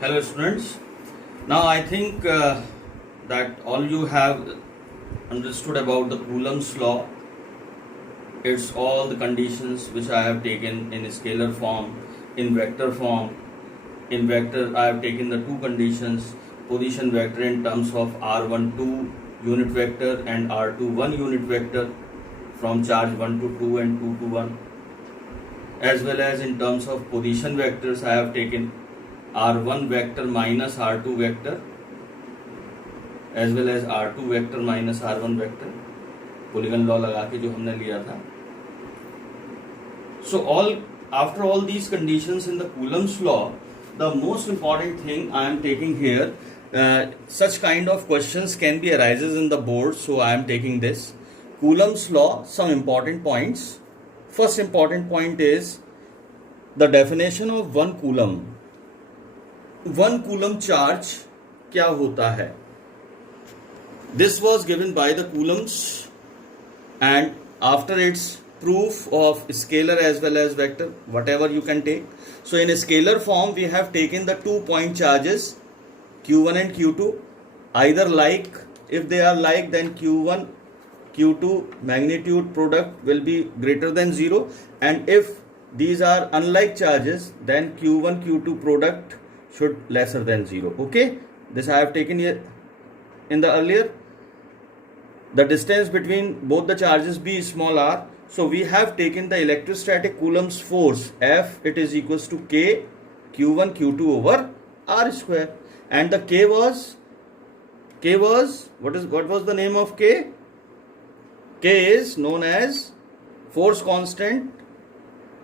Hello students. Now I think that all you have understood about the Coulomb's law. It's all the conditions which I have taken in scalar form, in vector form. In vector I have taken the two conditions, position vector in terms of r12 unit vector and r21 unit vector from charge 1 to 2 and 2 to 1, as well as in terms of position vectors I have taken r1 vector minus r2 vector as well as r2 vector minus r1 vector, polygon law लगा के जो हमने लिया था. So after all these conditions in the Coulomb's law, the most important thing I am taking here, such kind of questions can be arises in the board, so I am taking this Coulomb's law, some important points. First important point is the definition of 1 coulomb. 1 coulomb charge क्या होता है? This was given by the Coulomb's, and after its proof of scalar as well as vector, whatever you can take. So in a scalar form we have taken the 2 point charges q1 and q2, either like. If they are like, then q1 q2 magnitude product will be greater than 0, and if these are unlike charges, then q1 q2 product should lesser than 0. Okay, this I have taken here in the earlier. The distance between both the charges be small r, so we have taken the electrostatic Coulomb's force F, it is equals to k q1 q2 over r square, and the k was what was the name of k? K is known as force constant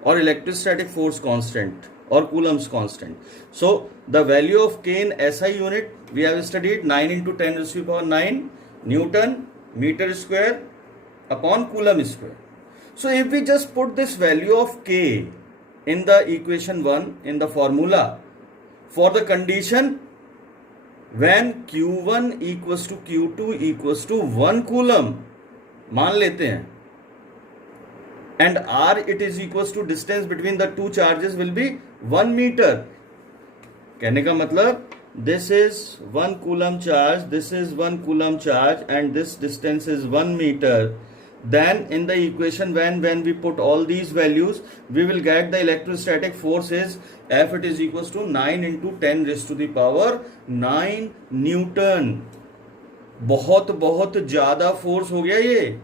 or electrostatic force constant or Coulomb's constant. So the value of k in SI unit we have studied 9 into 10 raised to the power 9 Newton meter square upon Coulomb square. So if we just put this value of k in the equation 1 in the formula for the condition when q1 equals to q2 equals to 1 coulomb, मान लेते हैं, and r it is equals to distance between the two charges will be 1 meter. कहने का मतलब this is 1 coulomb charge, this is 1 coulomb charge, and this distance is 1 meter. Then in the equation when we put all these values, we will get the electrostatic force is F, it is equals to 9 into 10 raised to the power 9 Newton. बहुत बहुत ज्यादा force हो गया, ये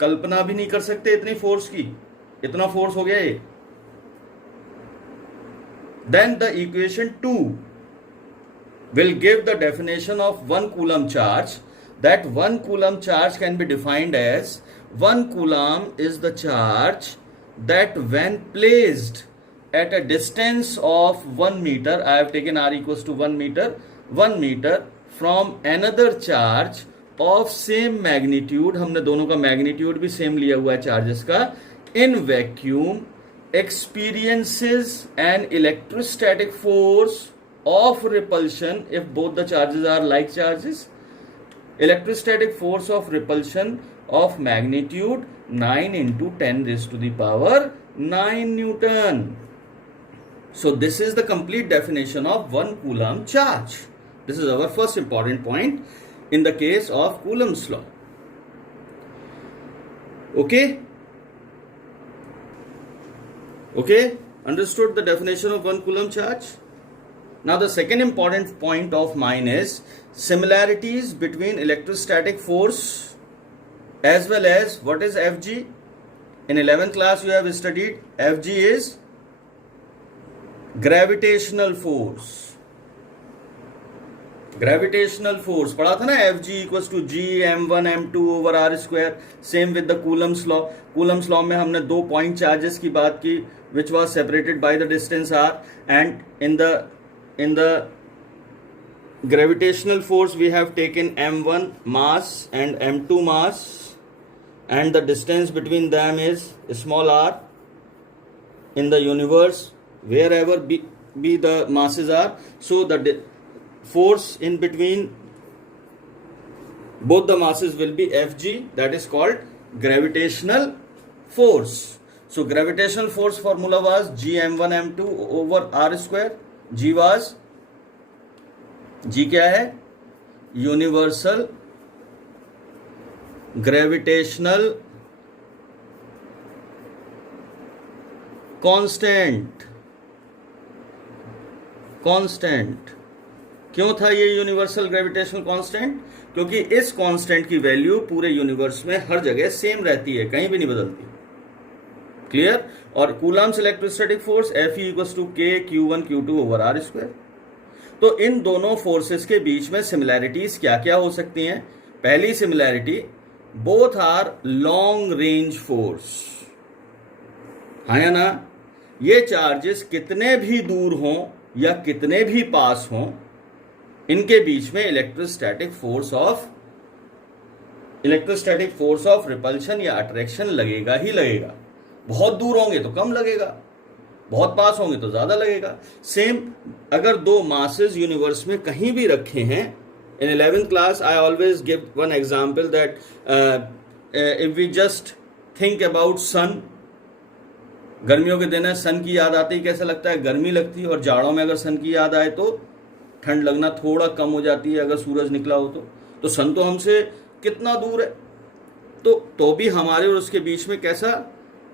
कल्पना भी नहीं कर सकते इतनी फोर्स की, इतना फोर्स हो गया ये. Then the equation 2 will give the definition of 1 coulomb charge. That 1 coulomb charge can be defined as 1 coulomb is the charge that when placed at a distance of 1 meter, I have taken r equals to 1 meter from another charge of same magnitude, हमने दोनों का magnitude भी same लिया हुआ है charges का, in vacuum experiences an electrostatic force of repulsion if both the charges are like charges. Electrostatic force of repulsion of magnitude 9 into 10 raised to the power 9 Newton. So this is the complete definition of 1 coulomb charge. This is our first important point in the case of Coulomb's law. Okay, understood the definition of 1 coulomb charge? Now the second important point of mine is similarities between electrostatic force as well as what is Fg. In 11th class you have studied Fg is gravitational force. Gravitational force पढ़ा था ना, Fg equals to G m1 m2 over r square. Same with the Coulomb's law. Coulomb's law में हमने 2 point charges की बात की which was separated by the distance r, and in the gravitational force we have taken m1 mass and m2 mass, and the distance between them is small r in the universe wherever be the masses are. So the force in between both the masses will be Fg, that is called gravitational force. So gravitational force formula was G m1 m2 over r square. G was जी क्या है? Universal gravitational constant. Constant क्यों था ये universal gravitational constant? क्योंकि इस constant की value पूरे universe में हर जगह सेम रहती है, कहीं भी नहीं बदलती। क्लियर? और Coulomb's electrostatic force Fe equals to K Q1 Q2 over R square. तो इन दोनों फोर्सेस के बीच में सिमिलैरिटीज क्या क्या हो सकती हैं? पहली similarity, both are long range force. हाँ या ना? ये चार्जेस कितने भी दूर हों या कितने भी पास हों, इनके बीच में इलेक्ट्रोस्टैटिक फोर्स ऑफ रिपल्शन या अट्रैक्शन लगेगा ही लगेगा। बहुत दूर होंगे तो कम लगेगा, बहुत पास होंगे तो ज्यादा लगेगा। सेम अगर दो मासेस यूनिवर्स में कहीं भी रखे हैं, in 11th class I always give one example that if we just think about sun, गर्मियों के दिन है, सन की याद आती है कैसा लगता है? गर्मी लगती है। और जाड़ों में अगर सन की याद आए तो ठंड लगना थोड़ा कम हो जाती है अगर सूरज निकला हो तो सन तो हमसे कितना दूर है, तो भी हमारे और उसके बीच में कैसा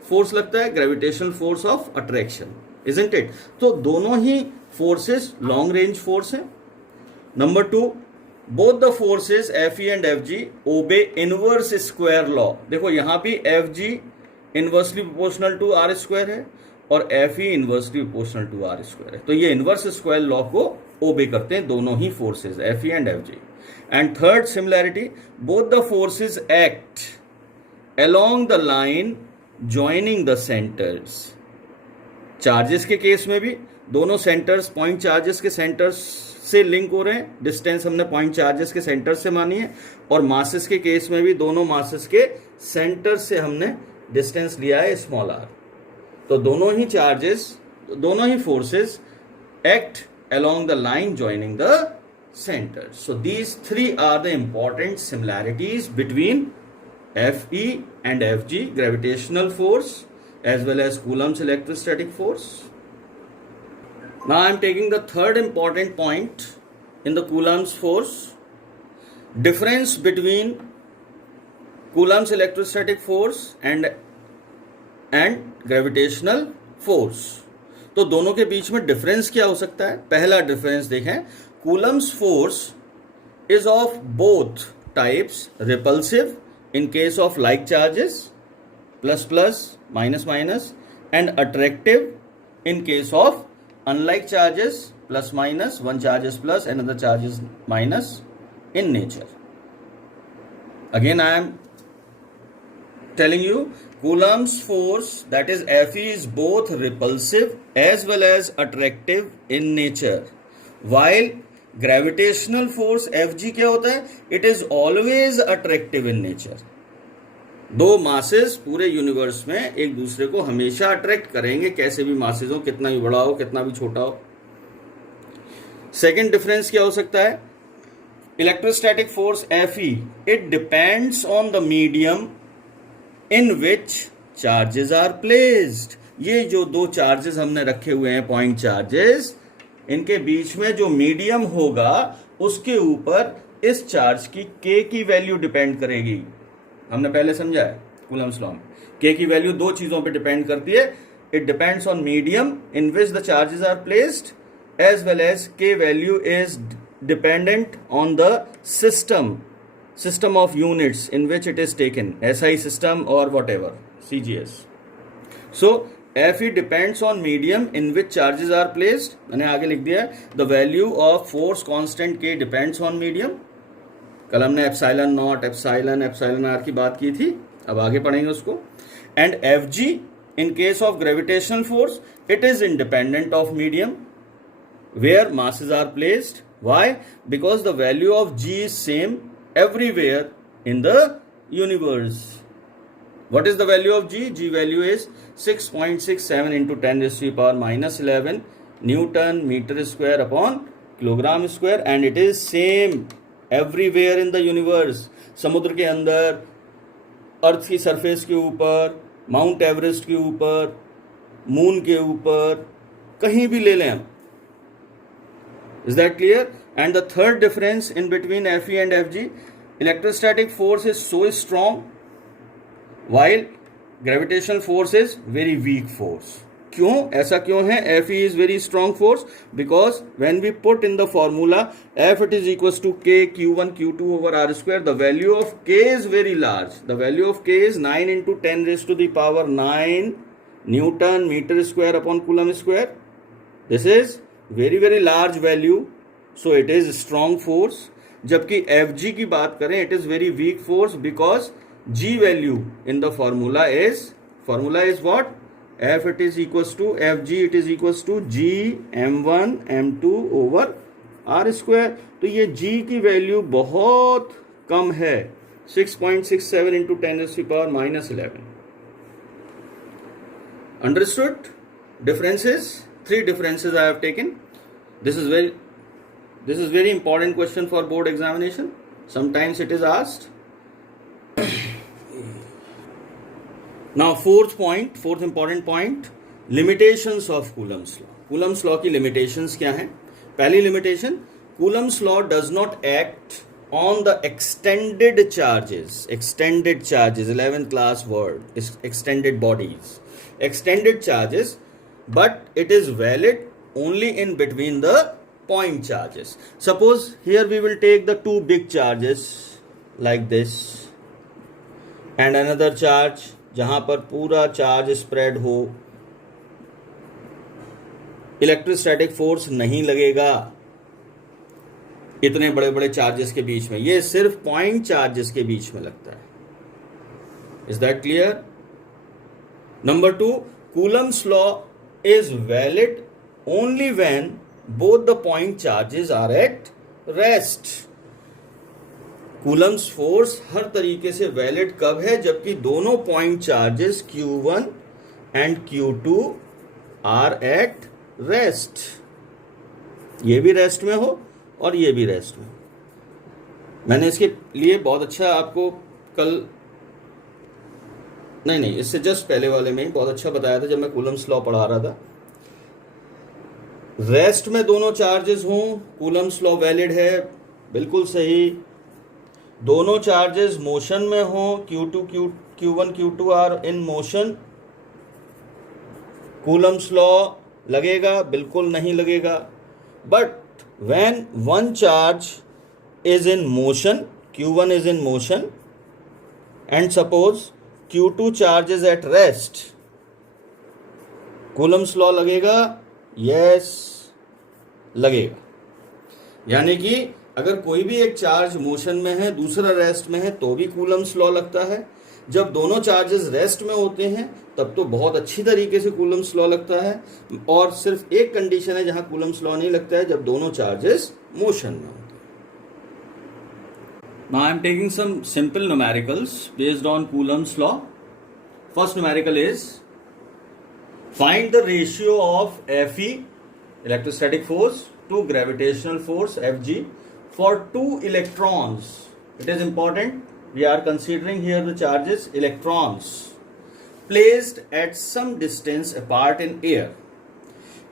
फोर्स लगता है? Gravitational force of attraction, isn't it? तो दोनों ही फोर्सेस लॉन्ग रेंज फोर्स है। Number 2, both the forces Fe and Fg obey inverse square law. देखो यहां भी Fg inversely proportional to R square है और Fe inversely proportional to R square है। तो ये इनवर्स स्क्वायर लॉ को ओबे करते हैं दोनों ही forces Fe and Fg। And third similarity, both the forces act along the line joining the centres. Charges के केस में भी दोनों सेंटर्स पॉइंट चार्जेस के सेंटर्स से लिंक हो रहे हैं, डिस्टेंस हमने पॉइंट चार्जेस के सेंटर से मानी है। और मासेस के केस में भी दोनों मासेस के सेंटर से हमने डिस्टेंस लिया है स्मॉल r। तो दोनों ही चार्जेस, दोनों ही forces act along the line joining the center. So these three are the important similarities between Fe and Fg, gravitational force as well as Coulomb's electrostatic force. Now I am taking the third important point in the Coulomb's force, difference between Coulomb's electrostatic force and gravitational force. तो दोनों के बीच में difference क्या हो सकता है? पहला difference देखें, Coulomb's force is of both types, repulsive in case of like charges plus plus minus minus, and attractive in case of unlike charges plus minus, one charges plus and other charges minus in nature. Again I am telling you, Coulomb's force, that is Fe, is both repulsive as well as attractive in nature, while gravitational force Fg क्या होता है? It is always attractive in nature. दो masses पूरे universe में एक दूसरे को हमेशा अट्रैक्ट करेंगे, कैसे भी मासेस हो, कितना भी बड़ा हो कितना भी छोटा हो. सेकेंड डिफरेंस क्या हो सकता है? Electrostatic force Fe, it depends on the medium in which charges are placed. ये जो दो चार्जेस हमने रखे हुए हैं पॉइंट चार्जेस, इनके बीच में जो मीडियम होगा उसके ऊपर इस चार्ज की K की वैल्यू डिपेंड करेगी. हमने पहले समझा है कूलम्स लॉ में, K की वैल्यू दो चीजों पे डिपेंड करती है. It depends on medium in which the charges are placed as well as K value is dependent on the system of units in which it is taken, SI system or whatever, CGS. So Fe depends on medium in which charges are placed. मैंने आगे लिख दिया the value of force constant K depends on medium. कल हमने epsilon not, epsilon R की बात की थी, अब आगे पढ़ेंगे उसको. And Fg in case of gravitational force, it is independent of medium where masses are placed. Why? Because the value of G is same everywhere in the universe. What is the value of G? G value is 6.67 into 10 raised to the power minus 11 Newton meter square upon kilogram square, and it is same everywhere in the universe. समुद्र के अंदर, अर्थ की surface के ऊपर, mount Everest के ऊपर, moon के ऊपर, कहीं भी ले लें हम, Is that clear? And the third difference in between Fe and Fg, electrostatic force is so strong while gravitational force is very weak force. क्यों ऐसा क्यों है? Fe is very strong force because when we put in the formula F, it is equals to K Q1 Q2 over R square, the value of K is very large. The value of K is 9 into 10 raised to the power 9 Newton meter square upon Coulomb square. This is very very large value, so it is strong force. जबकि Fg की बात करें, it is very weak force because G value in the formula is what? F, it is equals to Fg, it is equals to G m1 m2 over R square. तो ये G की value बहुत कम है, 6.67 into 10 raised to the power minus 11. Understood? Differences, 3 differences I have taken. This is very important question for board examination. Sometimes it is asked. Now fourth important point, limitations of Coulomb's law. Coulomb's law की limitations क्या हैं? पहली limitation, Coulomb's law does not act on the extended charges, 11th class word is extended bodies, extended charges, but it is valid only in between the point charges. Suppose here we will take the 2 big charges like this and another charge जहां पर पूरा charge spread हो, electrostatic force नहीं लगेगा इतने बड़े बड़े charges के बीच में, ये सिर्फ पॉइंट चार्जेस के बीच में लगता है. Is that clear? Number 2, Coulomb's law is valid only when both the point charges are at rest. Coulomb's force हर तरीके से वैलिड कब है? जबकि दोनों point charges Q1 and Q2 are at rest. ये भी रेस्ट में हो और ये भी रेस्ट में. मैंने इसके लिए बहुत अच्छा आपको कल नहीं इससे जस्ट पहले वाले में ही बहुत अच्छा बताया था जब मैं कूलम्स लॉ पढ़ा रहा था. रेस्ट में दोनों चार्जेस हों, कूलम्स लॉ वैलिड है, बिल्कुल सही. दोनों चार्जेस मोशन में हों, Q1 Q2 are in motion, Coulomb's law लगेगा? बिल्कुल नहीं लगेगा. But when one charge is in motion, Q1 is in motion and suppose Q2 charge is at rest, Coulomb's law लगेगा? यस, लगेगा. यानी कि अगर कोई भी एक चार्ज मोशन में है, दूसरा रेस्ट में है, तो भी कूलम्स लॉ लगता है. जब दोनों चार्जेस रेस्ट में होते हैं तब तो बहुत अच्छी तरीके से कूलम्स लॉ लगता है. और सिर्फ एक कंडीशन है जहां कूलम्स लॉ नहीं लगता है, जब दोनों चार्जेस मोशन में होते हैं. Now I am taking some simple numericals based on Coulomb's law. First numerical is find the ratio of Fe, electrostatic force, to gravitational force Fg for 2 electrons. It is important. We are considering here the charges electrons placed at some distance apart in air.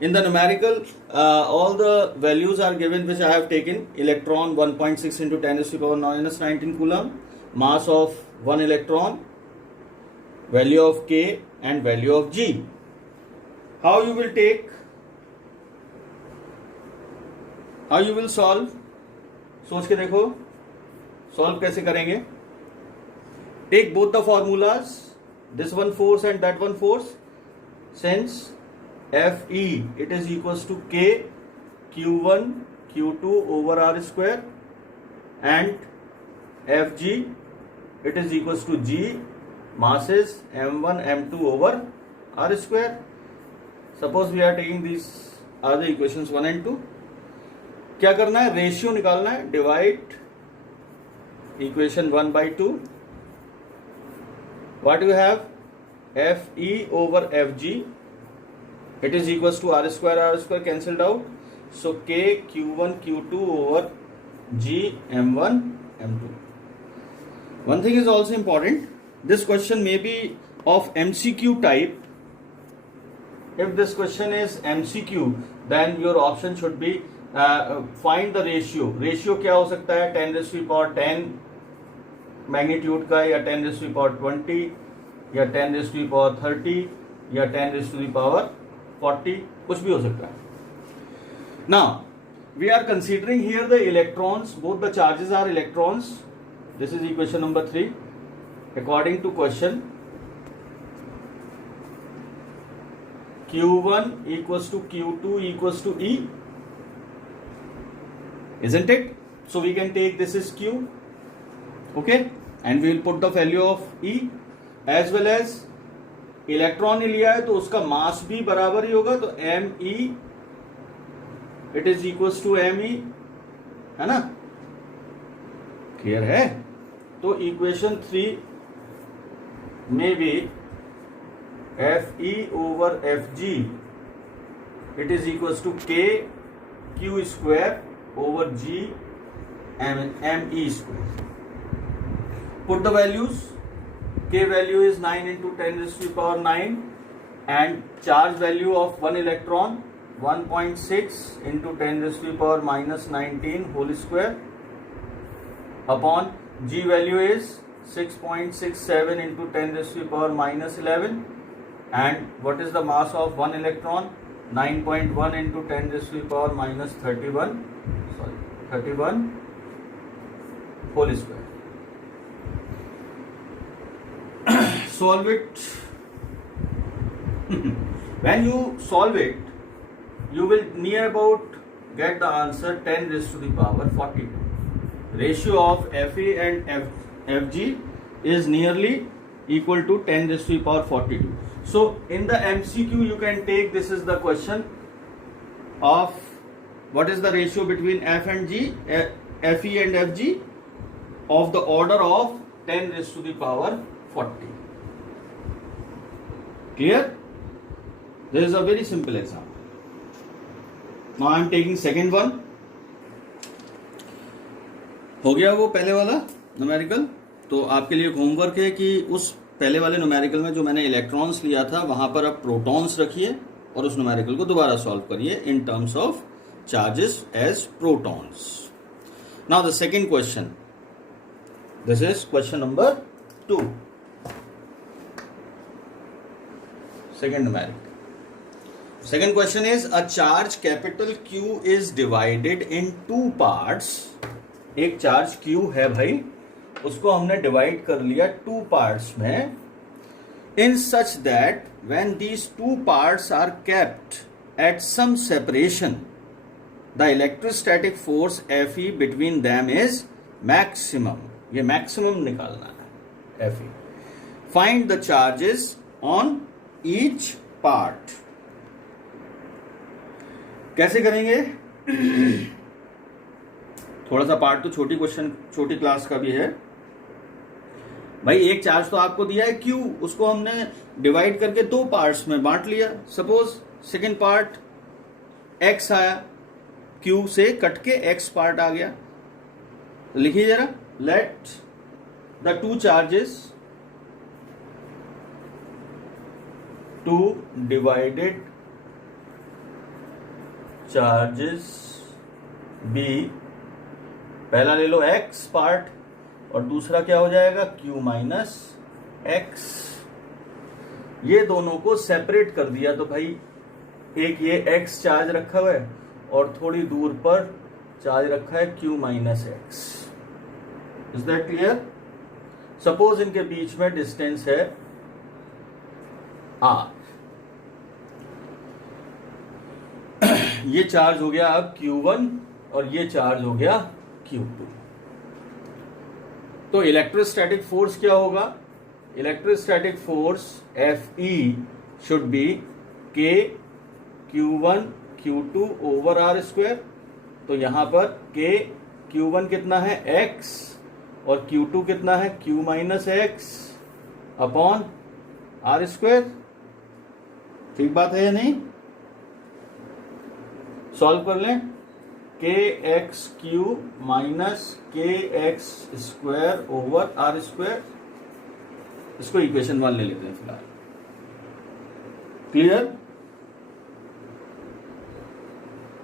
In the numerical, all the values are given which I have taken. Electron 1.6 into 10 raised to the power minus 19 coulomb, mass of 1 electron, value of K and value of G. How you will take? How you will solve? सोच के देखो, solve कैसे करेंगे. Take both the formulas, this one force and that one force. Since Fe it is equals to K Q1 Q2 over R square and Fg it is equals to G masses m1 m2 over R square. Suppose we are taking these are the equations 1 and 2. क्या करना है? Ratio निकालना है. Divide equation 1 by 2. What you have? Fe over Fg it is equals to R square cancelled out. So K Q1 Q2 over G m1 m2. One thing is also important. This question may be of MCQ type. If this question is MCQ, then your option should be find the ratio. Ratio क्या हो सकता है? 10⁻10 magnitude का, या 10⁻20, या 10⁻30, या 10⁻40, कुछ भी हो सकता है. Now we are considering here the electrons. Both the charges are electrons. This is equation number 3. According to question, Q1 equals to Q2 equals to E, isn't it? So we can take this is Q, okay, and we will put the value of E, as well as electron ने लिया है तो उसका मास भी बराबर ही होगा, तो Me it is equals to Me, है ना? क्लियर है? तो इक्वेशन 3 में भी Fe over Fg it is equals to K Q square over G Me square. Put the values. K value is 9 into 10 raised to the power 9, and charge value of one electron 1.6 into 10 raised to the power minus 19 whole square, upon G value is 6.67 into 10 raised to the power minus 11, and what is the mass of one electron? 9.1 into 10 raised to the power minus 31 whole square. Solve it. When you solve it, you will near about get the answer 10 raised to the power 42. Ratio of Fe and Fg is nearly equal to 10 raised to the power 42. So in the MCQ you can take, this is the question of what is the ratio between F and G, Fe and Fg of the order of 10 raised to the power 40. Clear? This is a very simple example. Now I am taking second one. हो गया वो पहले वाला numerical. तो आपके लिए homework है कि उस पहले वाले न्यूमेरिकल में जो मैंने इलेक्ट्रॉन्स लिया था वहां पर आप प्रोटॉन्स रखिए और उस न्यूमेरिकल को दोबारा सॉल्व करिए in terms of charges as protons. Now the second question. This is question number 2. Second numeric. Second question is a charge capital Q is divided in two parts. एक charge Q है भाई, उसको हमने divide कर लिया two parts में, in such that when these two parts are kept at some separation, the electrostatic force Fe between them is maximum. ये maximum निकालना है Fe. Find the charges on each part. कैसे करेंगे? थोड़ा सा पार्ट तो छोटी क्वेश्चन, छोटी क्लास का भी है भाई. एक चार्ज तो आपको दिया है Q, उसको हमने डिवाइड करके दो पार्ट्स में बांट लिया. सपोज सेकेंड पार्ट X आया, Q से कट के X पार्ट आ गया. तो लिखिए जरा, let the two charges two divided charges be. पहला ले लो X पार्ट और दूसरा क्या हो जाएगा? Q minus X. ये दोनों को सेपरेट कर दिया तो भाई एक ये X चार्ज रखा हुआ है और थोड़ी दूर पर चार्ज रखा है Q minus X. Is that clear? Suppose इनके बीच में डिस्टेंस है R. ये चार्ज हो गया अब Q1 और ये चार्ज हो गया Q2. तो इलेक्ट्रोस्टैटिक फोर्स क्या होगा? Electrostatic force Fe should be K Q1 Q2 over R square. तो यहां पर K Q1 कितना है? X, और Q2 कितना है? Q minus X upon R square. ठीक बात है या नहीं? सॉल्व कर लें. KXQ minus KX square over R square. इसको इक्वेशन 1 ले लेते हैं फिलहाल. क्लियर?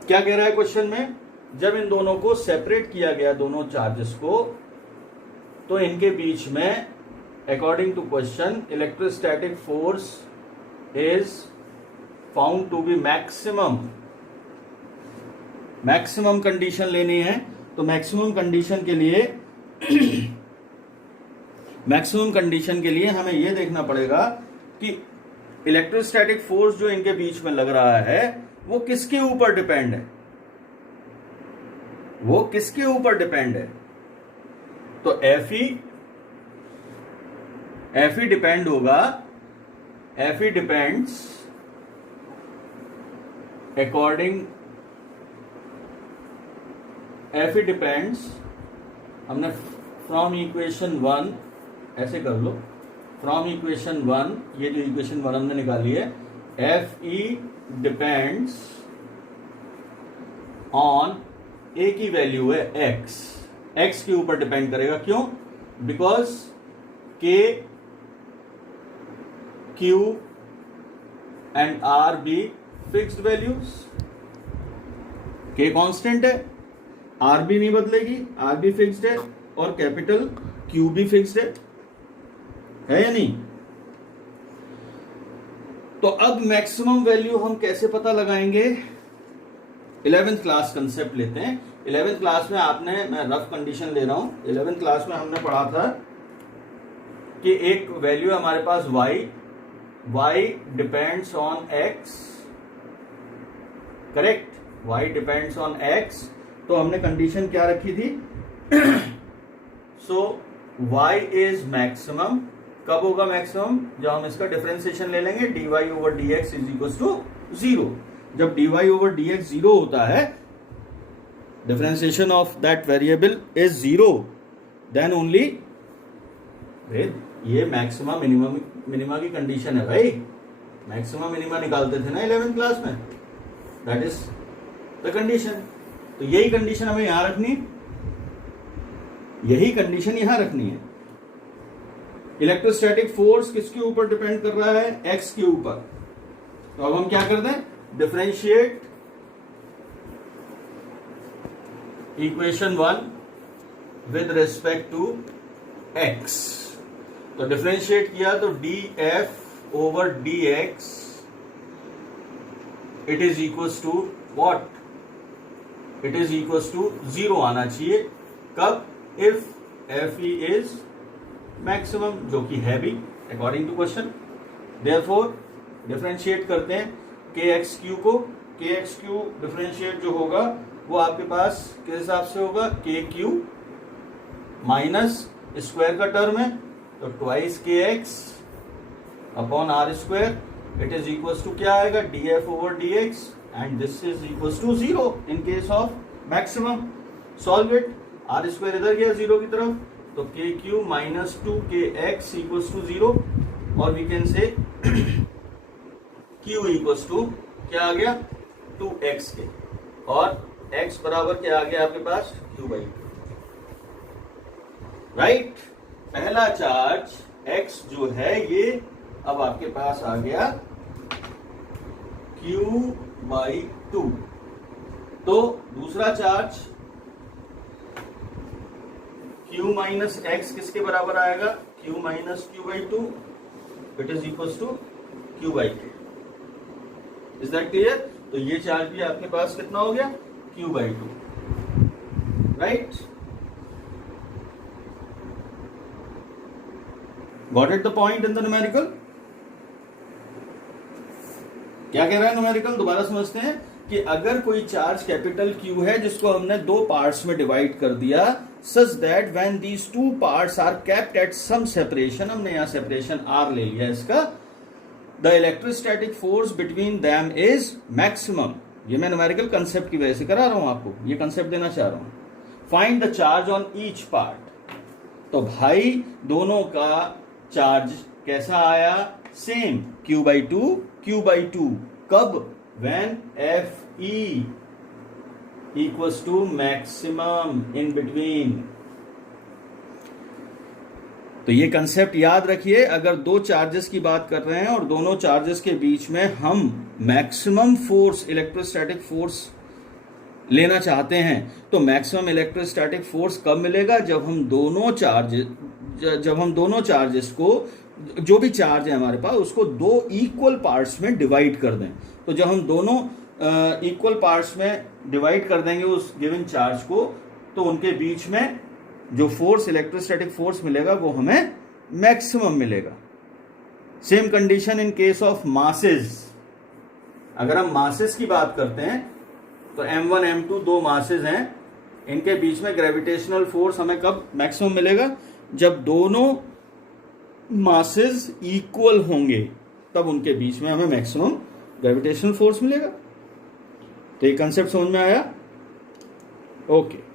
क्या कह रहा है क्वेश्चन में, जब इन दोनों को सेपरेट किया गया, दोनों चार्जेस को, तो इनके बीच में according to question electrostatic force is found to be maximum. Maximum condition लेनी है, तो मैक्सिमम कंडीशन के लिए मैक्सिमम कंडीशन के लिए हमें यह देखना पड़ेगा कि इलेक्ट्रोस्टैटिक फोर्स जो इनके बीच में लग रहा है वो किसके ऊपर डिपेंड है, वो किसके ऊपर डिपेंड है। तो Fe डिपेंड होगा, Fe depends according, Fe depends, हमने फ्रॉम इक्वेशन 1 ऐसे कर लो, फ्रॉम इक्वेशन 1, ये जो इक्वेशन 1 हमने निकाली है, Fe डिपेंड्स ऑन ए की वैल्यू है x के ऊपर डिपेंड करेगा। क्यों? Because k, q and r be fixed values. k constant है, r भी नहीं बदलेगी, r भी फिक्स्ड है, और कैपिटल Q भी फिक्स्ड है या नहीं। तो अब मैक्सिमम वैल्यू हम कैसे पता लगाएंगे? 11th क्लास कंसेप्ट लेते हैं। 11th क्लास में आपने, मैं रफ कंडीशन ले रहा हूं, 11th क्लास में हमने पढ़ा था कि एक वैल्यू हमारे पास y depends on x, correct, y depends on x। तो हमने कंडीशन क्या रखी थी? सो y इज मैक्सिमम। कब होगा मैक्सिमम? जब हम इसका डिफरेंशिएशन ले लेंगे, dy over dx is equal to 0। जब dy ओवर dx 0 होता है, differentiation of that variable is 0, then only, ये मैक्सिमा मिनिमा की कंडीशन है भाई। मैक्सिमा मिनिमा निकालते थे ना 11th क्लास में, दैट इज द कंडीशन। तो यही कंडीशन हमें यहां रखनी, यही कंडीशन यहां rखनी है। इलेक्ट्रोस्टैटिक फोर्स किसके ऊपर डिपेंड कर रहा है? x के ऊपर। तो अब हम क्या कर दें? Differentiate equation 1 with respect to x। तो डिफरेंशिएट किया तो df over dx it is equals to what? It is equals to 0 आना चाहिए। कब? इफ Fe इज मैक्सिमम, जो कि है भी according to question. Therefore differentiate करते हैं kx3 को। kx3 डिफरेंशिएट जो होगा वो आपके पास किस हिसाब से होगा? kq माइनस स्क्वायर का टर्म है, तो twice kx upon r square, it is equals to क्या आएगा? df over dx, and this is equals to 0 in case of maximum. Solve it. r square इधर गया 0 की तरफ, तो kq minus 2kx equals to 0, और we can say q equals to क्या आ गया? 2x के, और x बराबर क्या आ गया आपके पास? q by 2, right. पहला चार्ज x जो है ये अब आपके पास आ गया q बाई 2। तो दूसरा चार्ज q माइनस एक्स किसके बराबर आएगा? q minus q by 2, it is equals to q by 2। Is that clear? तो ये चार्ज भी आपके पास कितना हो गया? q by 2, right. Got it the point in the numerical? क्या कह रहा है न्यूमेरिकल? दोबारा समझते हैं कि अगर कोई चार्ज कैपिटल Q है जिसको हमने दो पार्ट्स में डिवाइड कर दिया, such that when these two parts are kept at some separation, हमने यहाँ सेपरेशन R ले लिया इसका, the electrostatic force between them is maximum। ये मैं न्यूमेरिकल कंसेप्ट की वजह से करा रहा हूं आपको, ये कंसेप्ट देना चाह रहा हूं। Find the charge on each part. तो भाई दोनों का चार्ज कैसा आया? Same, Q by 2। कब? when Fe equals to maximum in between। तो ये कंसेप्ट याद रखिए। अगर दो चार्जेस की बात कर रहे हैं और दोनों चार्जेस के बीच में हम मैक्सिमम फोर्स, इलेक्ट्रोस्टैटिक फोर्स लेना चाहते हैं तो मैक्सिमम इलेक्ट्रोस्टैटिक फोर्स कब मिलेगा, जब हम दोनों चार्जेस को, जो भी चार्ज है हमारे पास, उसको दो इक्वल पार्ट्स में डिवाइड कर दें। तो जब हम दोनों इक्वल पार्ट्स में डिवाइड कर देंगे उस गिवन चार्ज को, तो उनके बीच में जो फोर्स, इलेक्ट्रोस्टैटिक फोर्स मिलेगा वो हमें मैक्सिमम मिलेगा। Same condition in case of masses. अगर हम मासेस की बात करते हैं तो m1 m2 दो मासेस हैं, इनके बीच में ग्रेविटेशनल फोर्स हमें कब मैक्सिमम मिलेगा, जब दोनों मासेस इक्वल होंगे, तब उनके बीच में हमें मैक्सिमम ग्रेविटेशनल फोर्स मिलेगा। तो ये कंसेप्ट समझ में आया? ओके।